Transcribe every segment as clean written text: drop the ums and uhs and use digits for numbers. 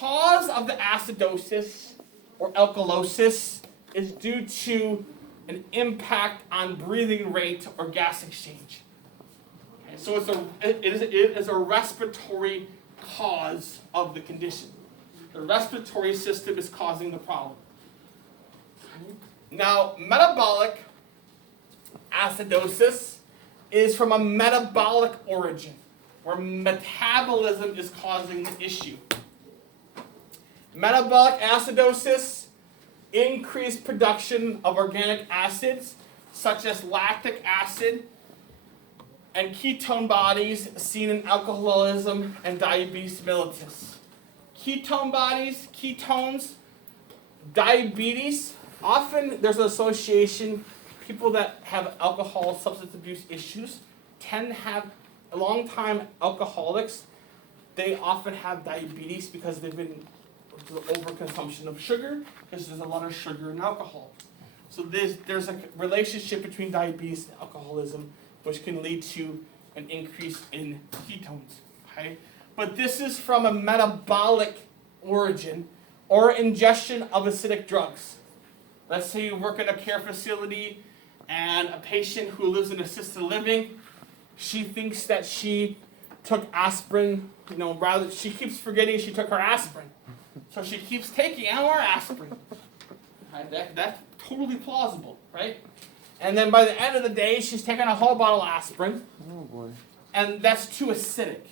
cause of the acidosis or alkalosis is due to an impact on breathing rate or gas exchange. Okay, so it is a respiratory cause of the condition. The respiratory system is causing the problem. Now, metabolic acidosis is from a metabolic origin, where metabolism is causing the issue. Metabolic acidosis, increased production of organic acids, such as lactic acid and ketone bodies seen in alcoholism and diabetes mellitus. Ketone bodies, ketones, diabetes, often there's an association. People that have alcohol substance abuse issues tend to have a long time alcoholics. They often have diabetes because they've been to the overconsumption of sugar, because there's a lot of sugar in alcohol. So there's a relationship between diabetes and alcoholism, which can lead to an increase in ketones. Okay? But this is from a metabolic origin or ingestion of acidic drugs. Let's say you work in a care facility and a patient who lives in assisted living, she thinks that she took aspirin, she keeps forgetting she took her aspirin. So she keeps taking more aspirin. Right? That's totally plausible, right? And then by the end of the day, she's taking a whole bottle of aspirin. Oh boy. And that's too acidic.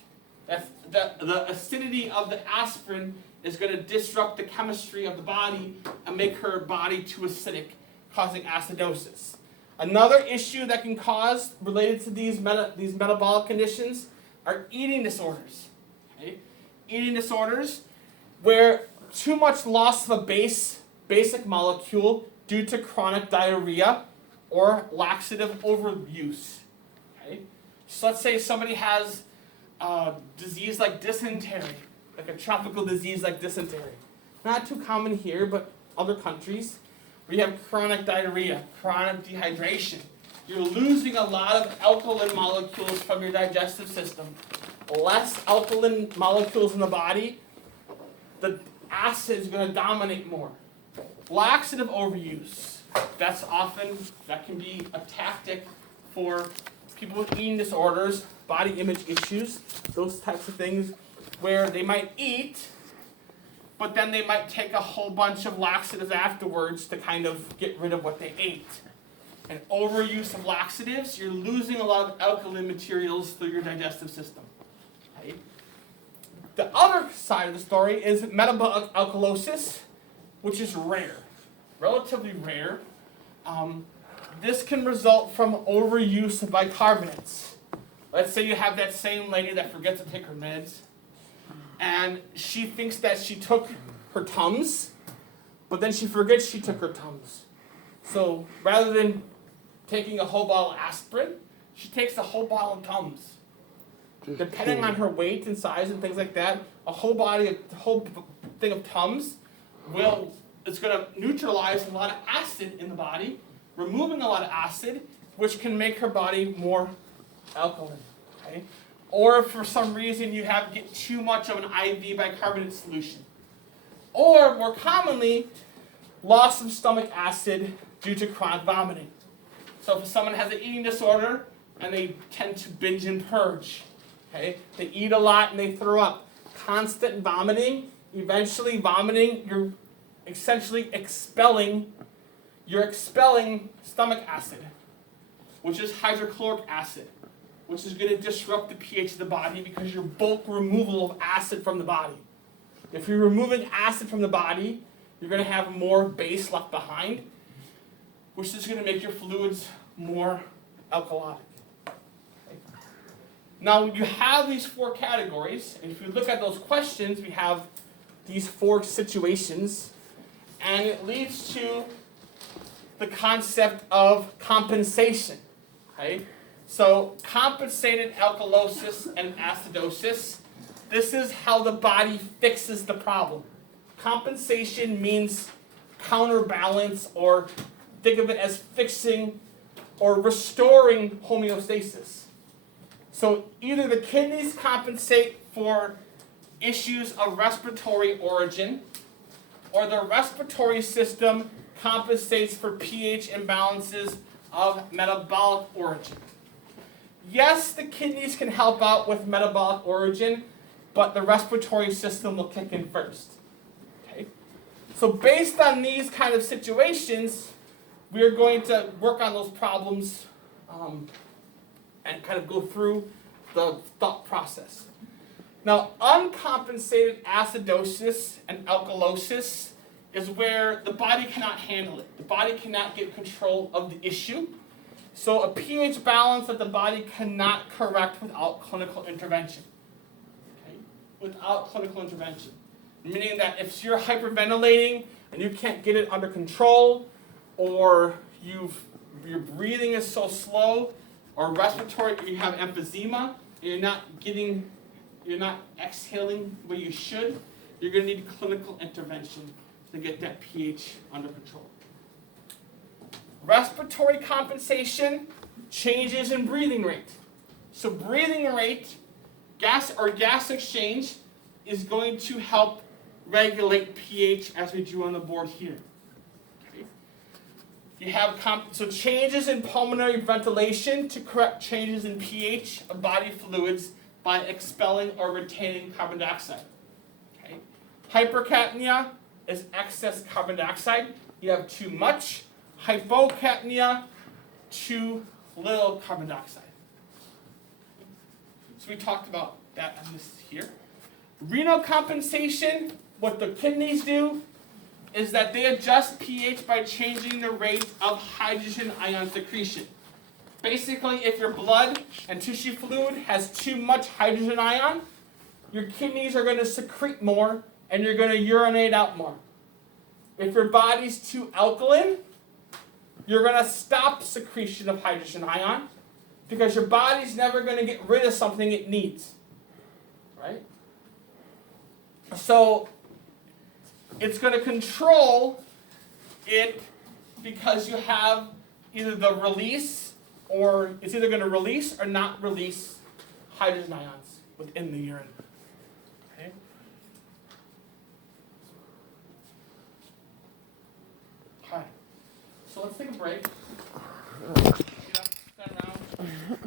That's the acidity of the aspirin is going to disrupt the chemistry of the body and make her body too acidic, causing acidosis. Another issue that can cause, related to these metabolic conditions, are eating disorders. Okay? Eating disorders where too much loss of a basic molecule due to chronic diarrhea or laxative overuse. Okay? So let's say somebody has a disease like dysentery, like a tropical disease like dysentery. Not too common here, but other countries. We have chronic diarrhea, chronic dehydration. You're losing a lot of alkaline molecules from your digestive system. Less alkaline molecules in the body, the acid is going to dominate more. Laxative overuse. That can be a tactic for people with eating disorders, body image issues, those types of things where they might eat, but then they might take a whole bunch of laxatives afterwards to kind of get rid of what they ate. And overuse of laxatives, you're losing a lot of alkaline materials through your digestive system. Okay? The other side of the story is metabolic alkalosis, which is rare, relatively rare. This can result from overuse of bicarbonates. Let's say you have that same lady that forgets to take her meds, and she thinks that she took her Tums, but then she forgets she took her Tums. So rather than taking a whole bottle of aspirin, she takes a whole bottle of Tums. Depending on her weight and size and things like that, a whole thing of Tums it's going to neutralize a lot of acid in the body, removing a lot of acid, which can make her body more alkaline. Okay? Or if for some reason you get too much of an IV bicarbonate solution. Or more commonly, loss of stomach acid due to chronic vomiting. So if someone has an eating disorder and they tend to binge and purge, okay? They eat a lot and they throw up. Constant vomiting, eventually vomiting, you're essentially expelling stomach acid, which is hydrochloric acid, which is going to disrupt the pH of the body because you're bulk removal of acid from the body. If you're removing acid from the body, you're going to have more base left behind, which is going to make your fluids more alkalotic. Okay. Now, you have these four categories, and if you look at those questions, we have these four situations, and it leads to the concept of compensation. Okay? So, compensated alkalosis and acidosis, this is how the body fixes the problem. Compensation means counterbalance, or think of it as fixing or restoring homeostasis. So either the kidneys compensate for issues of respiratory origin, or the respiratory system compensates for pH imbalances of metabolic origin. Yes, the kidneys can help out with metabolic origin, but the respiratory system will kick in first. Okay? So based on these kind of situations, we're going to work on those problems and kind of go through the thought process. Now, uncompensated acidosis and alkalosis is where the body cannot handle it. The body cannot get control of the issue. So a pH balance that the body cannot correct without clinical intervention. Okay? Without clinical intervention. Meaning that if you're hyperventilating and you can't get it under control, or your breathing is so slow, or respiratory, you have emphysema, and you're not exhaling the way you should, you're going to need clinical intervention to get that pH under control. Respiratory compensation, changes in breathing rate. So breathing rate, gas exchange, is going to help regulate pH as we drew on the board here. Okay. You have so changes in pulmonary ventilation to correct changes in pH of body fluids by expelling or retaining carbon dioxide. Okay. Hypercapnia is excess carbon dioxide. You have too much. Hypocapnia, too little carbon dioxide. So we talked about that on this here. Renal compensation, what the kidneys do is that they adjust pH by changing the rate of hydrogen ion secretion. Basically, if your blood and tissue fluid has too much hydrogen ion, your kidneys are going to secrete more and you're going to urinate out more. If your body's too alkaline, you're going to stop secretion of hydrogen ion because your body's never going to get rid of something it needs. Right? So it's going to control it because you have either the release, or it's either going to release or not release hydrogen ions within the urine. Okay? All right. So let's take a break. Get up, stand around.